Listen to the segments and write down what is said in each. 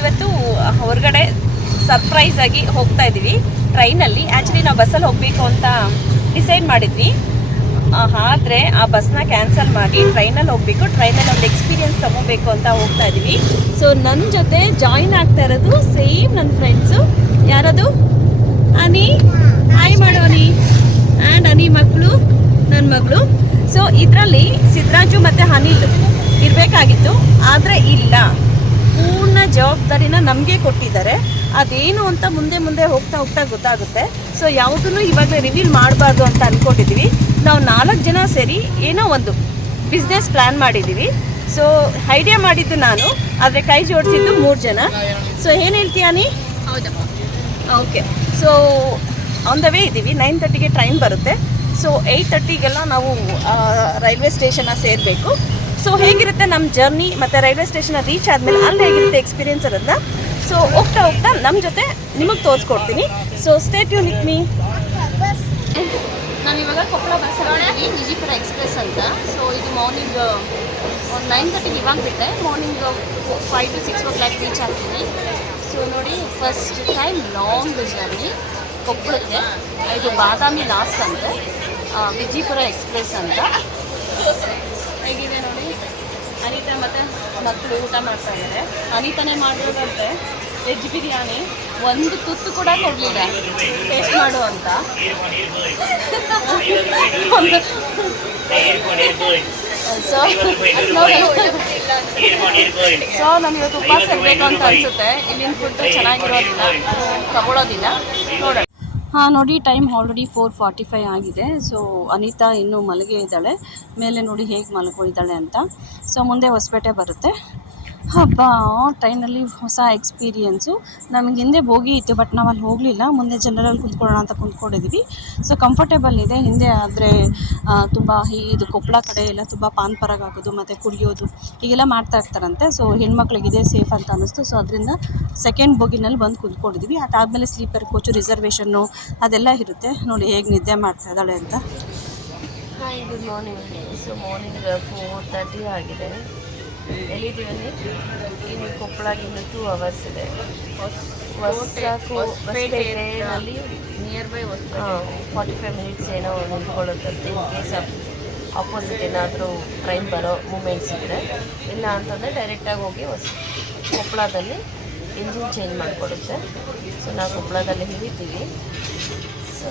ಇವತ್ತು ಹೊರಗಡೆ ಸರ್ಪ್ರೈಸ್ ಆಗಿ ಹೋಗ್ತಾ ಇದ್ದೀವಿ ಟ್ರೈನಲ್ಲಿ. ಆ್ಯಕ್ಚುಲಿ ನಾವು ಬಸ್ಸಲ್ಲಿ ಹೋಗಬೇಕು ಅಂತ ಡಿಸೈಡ್ ಮಾಡಿದ್ವಿ, ಆದರೆ ಆ ಬಸ್ನ ಕ್ಯಾನ್ಸಲ್ ಮಾಡಿ ಟ್ರೈನಲ್ಲಿ ಹೋಗಬೇಕು. ಟ್ರೈನಲ್ಲಿ ಒಂದು ಎಕ್ಸ್ಪೀರಿಯನ್ಸ್ ತೊಗೋಬೇಕು ಅಂತ ಹೋಗ್ತಾ ಇದ್ದೀವಿ. ಸೊ ನನ್ನ ಜೊತೆ ಜಾಯಿನ್ ಆಗ್ತಾ ಇರೋದು ಸೇಮ್ ನನ್ನ ಫ್ರೆಂಡ್ಸು. ಯಾರದು? ಅನಿ, ಹಾಯ್ ಮಾಡು ಅನಿ. ಆ್ಯಂಡ್ ಅನಿ ಮಕ್ಕಳು, ನನ್ನ ಮಗಳು. ಸೊ ಇದರಲ್ಲಿ ಸಿದ್ದರಾಜು ಮತ್ತು ಅನಿಲ್ ಇರಬೇಕಾಗಿತ್ತು, ಆದರೆ ಇಲ್ಲ. ಪೂರ್ಣ ಜವಾಬ್ದಾರಿನ ನಮಗೆ ಕೊಟ್ಟಿದ್ದಾರೆ. ಅದೇನು ಅಂತ ಮುಂದೆ ಮುಂದೆ ಹೋಗ್ತಾ ಹೋಗ್ತಾ ಗೊತ್ತಾಗುತ್ತೆ. ಸೊ ಯಾವುದನ್ನು ಇವಾಗಲೇ ರಿವೀಲ್ ಮಾಡಬಾರ್ದು ಅಂತ ಅಂದ್ಕೊಂಡಿದ್ದೀವಿ. ನಾವು 4 ಜನ ಸೇರಿ ಏನೋ ಒಂದು ಬಿಸ್ನೆಸ್ ಪ್ಲ್ಯಾನ್ ಮಾಡಿದ್ದೀವಿ. ಸೊ ಐಡಿಯಾ ಮಾಡಿದ್ದು ನಾನು, ಆದರೆ ಕೈ ಜೋಡಿಸಿದ್ದು 3 ಜನ. ಸೊ ಏನು ಹೇಳ್ತೀಯಾ ನೀ? ಹೌದಪ್ಪ. Okay. So on the way ಇದ್ದೀವಿ. 9:30ಗೆ ಟ್ರೈನ್ ಬರುತ್ತೆ. ಸೊ 8:30ಗೆಲ್ಲ ನಾವು ರೈಲ್ವೆ ಸ್ಟೇಷನ್ನ ಸೇರಬೇಕು. ಸೊ ಹೇಗಿರುತ್ತೆ ನಮ್ಮ ಜರ್ನಿ ಮತ್ತು ರೈಲ್ವೆ ಸ್ಟೇಷನ್ ರೀಚ್ ಆದಮೇಲೆ ಅಲ್ಲಿ ಹೇಗಿರುತ್ತೆ ಎಕ್ಸ್ಪೀರಿಯನ್ಸ್ ಇರೋದನ್ನ ಸೊ ಹೋಗ್ತಾ ಹೋಗ್ತಾ ನಮ್ಮ ಜೊತೆ ನಿಮಗೆ ತೋರಿಸ್ಕೊಡ್ತೀನಿ. So stay tune with me. ನಾವಿವಾಗ ಕೊಪ್ಪಳ ಬಸ್ ಹೊರಡಿದ್ವಿ, ವಿಜಯಪುರ ಎಕ್ಸ್ಪ್ರೆಸ್ ಅಂತ. ಸೊ ಇದು ಮಾರ್ನಿಂಗ್ ಒಂದು 9:30ಗೆ ಇವಾಗ ಬಿಟ್ಟೆ. ಮಾರ್ನಿಂಗ್ 5 to 6 o'clock ರೀಚ್ ಆಗ್ತೀನಿ. ಸೊ ನೋಡಿ, ಫಸ್ಟ್ ಟೈಮ್ ಲಾಂಗ್ ಜರ್ನಿ ಕೊಪ್ಪಳಕ್ಕೆ. ಇದು ಬಾದಾಮಿ ಲಾಸ್ಟ್ ಅಂತೆ, ವಿಜಯಪುರ ಎಕ್ಸ್ಪ್ರೆಸ್ ಅಂತ. ಹೇಗಿದೆ ನೋಡಿ, ಅನಿತಾ ಮತ್ತು ಮಕ್ಕಳು ಊಟ ಮಾಡ್ತಾ ಇದ್ದಾರೆ. ಅನಿತಾನೇ ಮಾಡಿರೋದಂತೆ ವೆಜ್ ಬಿರಿಯಾನಿ. ಒಂದು ತುತ್ತು ಕೂಡ ಕೊಡಲಿಲ್ಲ ಟೇಸ್ಟ್ ಮಾಡು ಅಂತ. ಸೊ ನಮ್ಗೆ ಇವತ್ತು ಉಪವಾಸ ಇರಬೇಕು ಅಂತ ಅನಿಸುತ್ತೆ. ಇಲ್ಲಿನ ಫುಡ್ ಚೆನ್ನಾಗಿರೋದಿಲ್ಲ, ತಗೊಳ್ಳೋದಿಲ್ಲ. ನೋಡೋಣ. ಹಾಂ ನೋಡಿ, ಟೈಮ್ ಆಲ್ರೆಡಿ 4:45 ಆಗಿದೆ. ಸೊ ಅನಿತಾ ಇನ್ನೂ ಮಲಗೇ ಇದ್ದಾಳೆ. ಮೇಲೆ ನೋಡಿ ಹೇಗೆ ಮಲ್ಕೊಂಡಿದ್ದಾಳೆ ಅಂತ. ಸೊ ಮುಂದೆ ಹೊಸಪೇಟೆ ಬರುತ್ತೆ. ಹಬ್ಬ, ಟ್ರೈನಲ್ಲಿ ಹೊಸ ಎಕ್ಸ್ಪೀರಿಯೆನ್ಸು. ನಮಗೆ ಹಿಂದೆ ಬೋಗಿ ಇತ್ತು, ಬಟ್ ನಾವು ಅಲ್ಲಿ ಹೋಗಲಿಲ್ಲ. ಮುಂದೆ ಜನರಲ್ಲಿ ಕುಂತ್ಕೊಳ್ಳೋಣ ಅಂತ ಕುಂತ್ಕೊಂಡಿದ್ದೀವಿ. ಸೊ ಕಂಫರ್ಟೇಬಲ್ ಇದೆ. ಹಿಂದೆ ಆದರೆ ತುಂಬ ಇದು ಕೊಪ್ಪಳ ಕಡೆ ಎಲ್ಲ ತುಂಬ ಪಾನ್ ಪರಾಗ ಹಾಕೋದು ಮತ್ತು ಕುಡಿಯೋದು ಹೀಗೆಲ್ಲ ಮಾಡ್ತಾ ಇರ್ತಾರಂತೆ. ಸೊ ಹೆಣ್ಮಕ್ಳಿಗಿದೆ ಸೇಫ್ ಅಂತ ಅನ್ನಿಸ್ತು. ಸೊ ಅದರಿಂದ ಸೆಕೆಂಡ್ ಬೋಗಿನಲ್ಲಿ ಬಂದು ಕುಂತ್ಕೊಂಡಿದ್ದೀವಿ. ಅದಾದಮೇಲೆ ಸ್ಲೀಪರ್ ಕೋಚು ರಿಸರ್ವೇಷನ್ನು ಅದೆಲ್ಲ ಇರುತ್ತೆ. ನೋಡಿ ಹೇಗೆ ನಿದ್ದೆ ಮಾಡ್ತಾ ಇದ್ದಾಳೆ ಅಂತ. Hi, good morning. So morning 4:30 ಆಗಿದೆ. ಎಲ್ಲಿದ್ದೀವಲ್ಲಿ? ಇನ್ನು ಕೊಪ್ಪಳಗೆ ಇನ್ನು 2 hours ಇದೆ. ಹೊಸಪೇಟೆಯಲ್ಲಿ ನಿಯರ್ ಬೈ 45 minutes ಏನೋ ನಿಂತ್ಕೊಳ್ಳುತ್ತೆ. ಇನ್ ಕೇಸ್ ಆಫ್ ಆಪೋಸಿಟ್ ಏನಾದರೂ ಟ್ರೈನ್ ಬರೋ ಮೂಮೆಂಟ್ಸ್ ಇದ್ದರೆ. ಇಲ್ಲ ಅಂತಂದರೆ ಡೈರೆಕ್ಟಾಗಿ ಹೋಗಿ ಕೊಪ್ಪಳದಲ್ಲಿ ಇಂಜಿನ್ ಚೇಂಜ್ ಮಾಡಿಕೊಡುತ್ತೆ. ಸೊ ನಾವು ಕೊಪ್ಪಳದಲ್ಲಿ ಇಳಿತೀವಿ. ಸೊ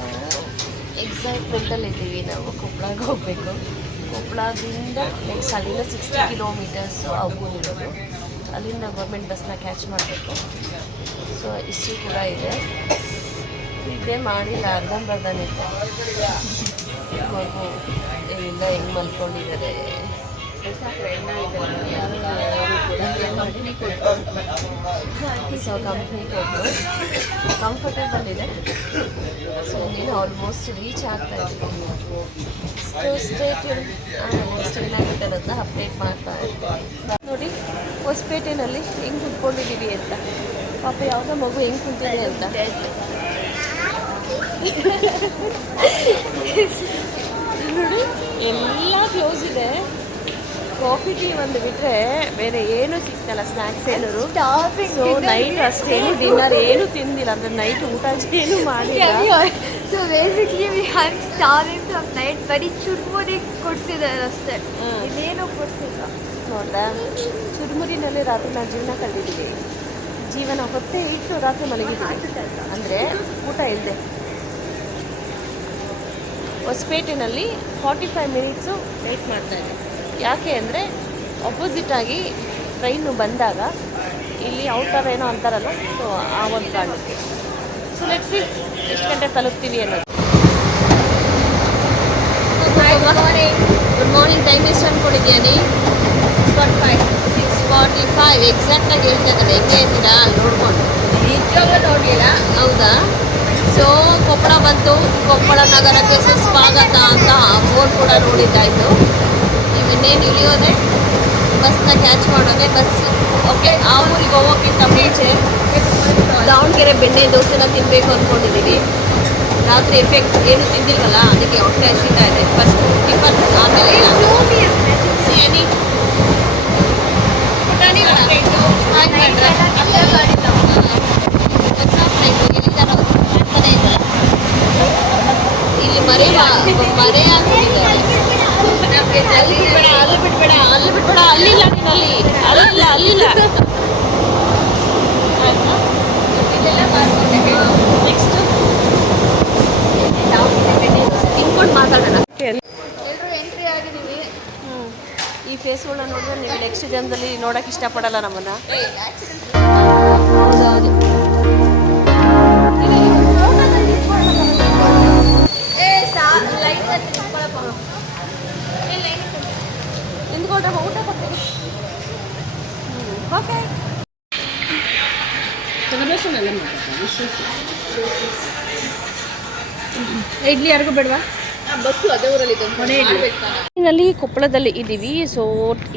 ಎಕ್ಸೈಟ್ಮೆಂಟಲ್ಲಿದ್ದೀವಿ. ನಾವು ಕೊಪ್ಪಳಗೆ ಹೋಗಬೇಕು. ಕೊಪ್ಪಳದಿಂದ ನೆಕ್ಸ್ಟ್ ಅಲ್ಲಿಂದ 60 kilometers ಆಗ್ಬೋದಿರೋದು. ಅಲ್ಲಿಂದ ಗೌರ್ಮೆಂಟ್ ಬಸ್ನ ಕ್ಯಾಚ್ ಮಾಡಬೇಕು. ಸೊ ಇಷ್ಟು ಕೂಡ ಇದೆ. ನಿದ್ದೆ ಮಾಡಿಲ್ಲ, ಅರ್ಧಂಬರ್ಧ ನಿದ್ದೆ. ಮಗು ಇಲ್ಲಿಂದ ಹೆಂಗೆ ಮಲ್ಕೊಂಡಿದ್ದಾರೆ. ಸೊ ಕಂಪ್ನಿ ಕೊಟ್ಟು ಕಂಫರ್ಟೇಬಲ್ ಇದೆ. ಸೊ ನೀನು ಆಲ್ಮೋಸ್ಟ್ ರೀಚ್ ಆಗ್ತಾ ಇದ್ದೀನಿ. ನೆಕ್ಸ್ಟ್ ಏನಾಗುತ್ತೆ ಅನ್ನೋದನ್ನ ಅಪ್ಡೇಟ್ ಮಾಡ್ತಾ ಇರ್ತೀನಿ. ನೋಡಿ ಹೊಸಪೇಟೆನಲ್ಲಿ ಹೆಂಗೆ ಕುತ್ಕೊಂಡಿದ್ದೀವಿ ಅಂತ. ಪಾಪ ಯಾವುದೋ ಮಗು ಹೆಂಗೆ ಕುಂತಿದೆ ಅಂತ. ನೋಡಿ ಎಲ್ಲ ಕ್ಲೋಸ್ ಇದೆ. ಕಾಫಿ ಟೀ ಒಂದು ಬಿಟ್ಟರೆ ಬೇರೆ ಏನೂ ಸಿಗ್ತಲ್ಲ, ಸ್ನ್ಯಾಕ್ಸ್ ಏನಾದ್ರು. ಸೊ ನೈಟ್ ಅಷ್ಟೇನು ಡಿನ್ನರ್ ಏನು ತಿಂದಿಲ್ಲ, ಅಂದರೆ ನೈಟ್ ಊಟ ಏನು ಮಾಡಿಲ್ಲ. So basically we have starving from night. ಬರೀ ಚುರುಮುರಿ ಕೊಡ್ಸಿದ್ದಾರೆ ಅಷ್ಟೇ, ಇನ್ನೇನು ಕೊಡ್ಸಿಲ್ಲ. ನೋಡ್ದೆ, ಚುರುಮುರಿನಲ್ಲಿ ರಾತ್ರಿ ನಾವು ಜೀವನ ಕಳೆದಿದ್ದೀವಿ. ಜೀವನ ಹೊತ್ತೆ ಇಟ್ಟು ರಾತ್ರಿ ಮಲಗಿದ್ದೀವಿ, ಅಂದರೆ ಊಟ ಇಲ್ಲದೆ. ಹೊಸಪೇಟೆನಲ್ಲಿ 45 minutes ವೆಯ್ಟ್ ಮಾಡ್ತಾಯಿದ್ದೆ. ಯಾಕೆ ಅಂದರೆ ಆಪೋಸಿಟಾಗಿ ಟ್ರೈನು ಬಂದಾಗ ಇಲ್ಲಿ ಔಟರ್ ಏನೋ ಅಂತಾರಲ್ಲ, ಸೊ ಆ ಒಂದು ಕಾರಣಕ್ಕೆ. ಸೊ ಲೆಟ್ಸ್ ಸಿ ಎಷ್ಟು ಗಂಟೆ ತಲುಪ್ತೀವಿ ಅನ್ನೋದು. Good morning. ಟೈಮ್ ಎಷ್ಟು ಅಂದ್ಕೊಂಡಿದ್ದೀಯಾನಿ? 6:45 ಎಕ್ಸಾಕ್ಟಾಗಿ ಹೇಳ್ತಾ ಇದ್ದಾರೆ. ಹೆಂಗೆ ಇದ್ದೀರಾ ಅಲ್ಲಿ ನೋಡ್ಕೊಂಡು? ನಿಜವಾಗ್ಲೂ ನೋಡಲಿಲ್ಲ. ಹೌದಾ? ಸೊ ಕೊಪ್ಪಳ ಬಂತು. ಕೊಪ್ಪಳ ನಗರಕ್ಕೆ ಸುಸ್ವಾಗತ ಅಂತ ಬೋರ್ಡ್ ಕೂಡ ನೋಡಿದ್ದಾಯಿತು. ಇನ್ನೇನು ಇಳಿಯೋದೆ, ಬಸ್ನ ಕ್ಯಾಚ್ ಮಾಡೋದೆ. Bus okay. ಆ ಊರಿಗೆ ಹೋಗೋಕ್ಕಿಂತ ಮುಂಚೆ ದಾವಣಗೆರೆ ಬೆಣ್ಣೆ ದೋಸೆನ ತಿನ್ನಬೇಕು ಅಂದ್ಕೊಂಡಿದ್ದೀವಿ. ರಾತ್ರಿ ಎಫೆಕ್ಟ್ ಏನು ತಿಂದಿಲ್ವಲ್ಲ, ಅದಕ್ಕೆ ಹೊಟ್ಟೆ ಹಸಿತಾ ಇದೆ. ಫಸ್ಟ್ ಟಿಫನ್, ಆಮೇಲೆ ಸಿಹಿ ಪುಟಾಣಿ ಹಾಕಿ ಮಾಡ್ರೆ ಅದೇ ಅಲ್ಲಿ ಬಿಟ್ಬೇಡ ಅಲ್ಲಿಲ್ಲ ನೀನು ಅಲ್ಲಿಲ್ಲ ನೆಕ್ಸ್ಟ್ ತಿನ್ಕೊಂಡು ಮಾತಾಡೋಣ. ಎಲ್ಲರೂ ಎಂಟ್ರಿ ಆಗಿದ್ದೀವಿ. ಈ ಫೇಸ್ಗಳನ್ನ ನೋಡಿದ್ರೆ ನೀವು ನೆಕ್ಸ್ಟ್ ಜನ್ಮದಲ್ಲಿ ನೋಡೋಕೆ ಇಷ್ಟಪಡಲ್ಲ ನಮ್ಮನ್ನು. ಹೌದೌದು. ನಿಂತ್ಕೊಳ್ರಮ್ಮ, ಊಟ ಕೊಡ್ತೀನಿ. ಓಕೆ. ಇಡ್ಲಿ ಯಾರಿಗೂ ಬೇಡವಾ? ಬಸ್ಸು ಅದೇ ಊರಲ್ಲಿ ಕೊಪ್ಪಳದಲ್ಲಿ ಇದ್ದೀವಿ. ಸೊ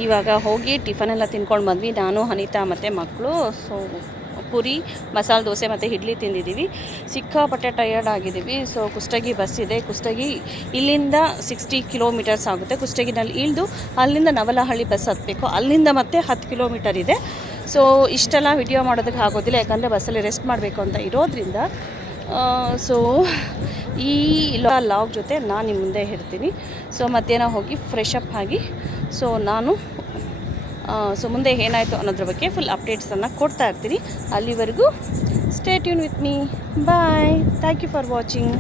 ಇವಾಗ ಹೋಗಿ ಟಿಫನ್ ಎಲ್ಲ ತಿನ್ಕೊಂಡು ಬಂದ್ವಿ. ನಾನು ಅನಿತಾ ಮತ್ತು ಮಕ್ಕಳು. ಸೊ ಪೂರಿ, ಮಸಾಲೆ ದೋಸೆ ಮತ್ತು ಇಡ್ಲಿ ತಿಂದಿದ್ದೀವಿ. ಸಿಕ್ಕಾಪಟ್ಟೆ ಟಯರ್ಡ್ ಆಗಿದ್ದೀವಿ. ಸೊ ಕುಷ್ಟಗಿ ಬಸ್ ಇದೆ. ಕುಷ್ಟಗಿ ಇಲ್ಲಿಂದ 60 ಕಿಲೋಮೀಟರ್ಸ್ ಆಗುತ್ತೆ. ಕುಷ್ಟಗಿನಲ್ಲಿ ಇಳಿದು ಅಲ್ಲಿಂದ ನವಲಹಳ್ಳಿ ಬಸ್ ಹತ್ತಬೇಕು. ಅಲ್ಲಿಂದ ಮತ್ತೆ 10 ಕಿಲೋಮೀಟರ್ ಇದೆ. ಸೊ ಇಷ್ಟೆಲ್ಲ ವಿಡಿಯೋ ಮಾಡೋದಕ್ಕೆ ಆಗೋದಿಲ್ಲ, ಯಾಕಂದರೆ ಬಸ್ಸಲ್ಲಿ ರೆಸ್ಟ್ ಮಾಡಬೇಕು ಅಂತ ಇರೋದ್ರಿಂದ. ಸೊ ಈ ಲಾಗ್ ಜೊತೆ ನಾನು ನಿಮ್ಮ ಮುಂದೆ ಇರ್ತೀನಿ. ಸೊ ಮಧ್ಯಾಹ್ನ ಹೋಗಿ ಫ್ರೆಶ್ ಅಪ್ ಆಗಿ ಸೊ ನಾನು ಮುಂದೆ ಏನಾಯಿತು ಅನ್ನೋದ್ರ ಬಗ್ಗೆ ಫುಲ್ ಅಪ್ಡೇಟ್ಸನ್ನು ಕೊಡ್ತಾ ಇರ್ತೀನಿ. ಅಲ್ಲಿವರೆಗೂ stay tune with me. Bye. Thank you for watching.